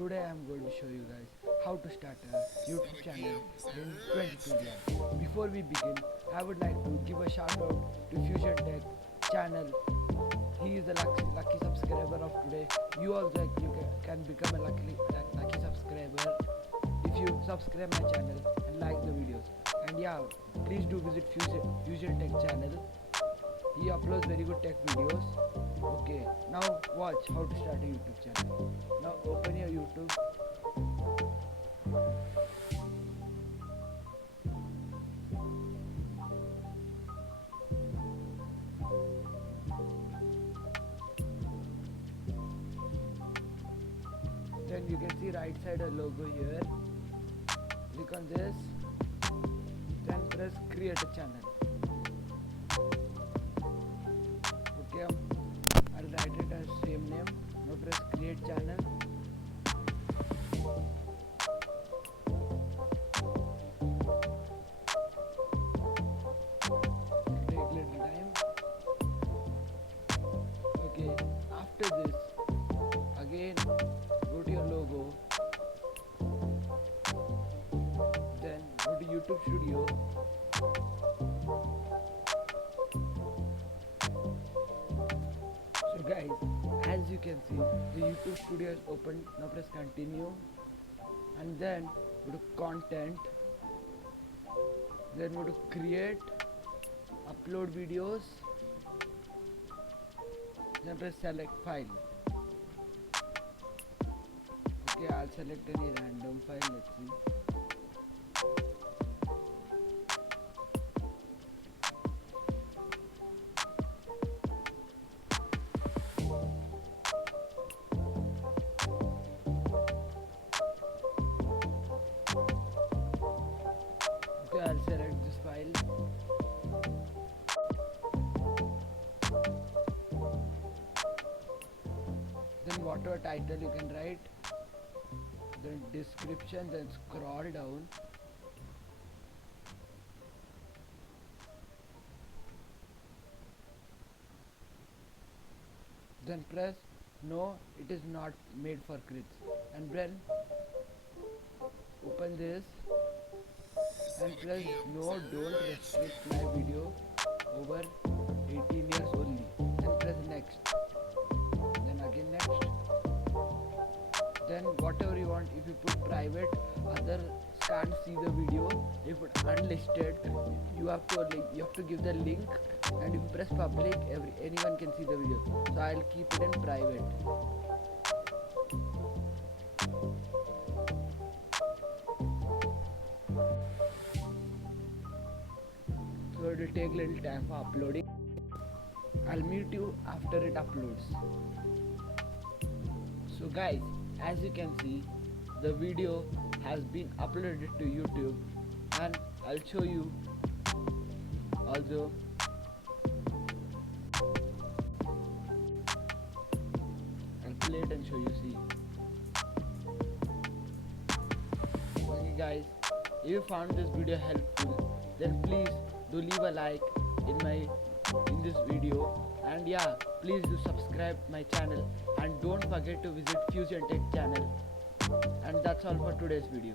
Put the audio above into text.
Today I am going to show you guys how to start a YouTube channel in 2021. Before we begin, I would like to give a shout out to Fusion Tech channel. He is the lucky subscriber of today. You also can become a lucky subscriber if you subscribe my channel and like the videos. And yeah, please do visit Fusion Tech channel. He uploads very good tech videos. Okay, now watch how to start a YouTube channel. Now open your YouTube. Then you can see right side a logo here. Click on this. Then press create a channel. Okay, I'll write it as same name. Now press create channel. Take little time. Okay, after this, again go to your logo. Then go to YouTube Studio. So guys, as you can see, the YouTube Studio is open. Now press continue, and then go to content. Then go to create, upload videos. Then press select file. Okay, I'll select any random file. Let's see. Okay, I'll select this file. Then whatever title you can write, then description, then scroll down. Then press no, it is not made for kids, and then open this and press no, don't restrict my video over 18 years only. Then press next. Then again next. Then whatever you want, if you put private, others can't see the video. If you put unlisted, you have to give the link, and if you press public, anyone can see the video. So I'll keep it in private. So it will take little time for uploading. I'll meet you after it uploads. So guys, as you can see, the video has been uploaded to YouTube, and I'll show you also. I'll play it and show you. See. Okay guys, if you found this video helpful, then please do leave a like in this video, and yeah, please do subscribe my channel, and don't forget to visit Fusion Tech channel. And that's all for today's video.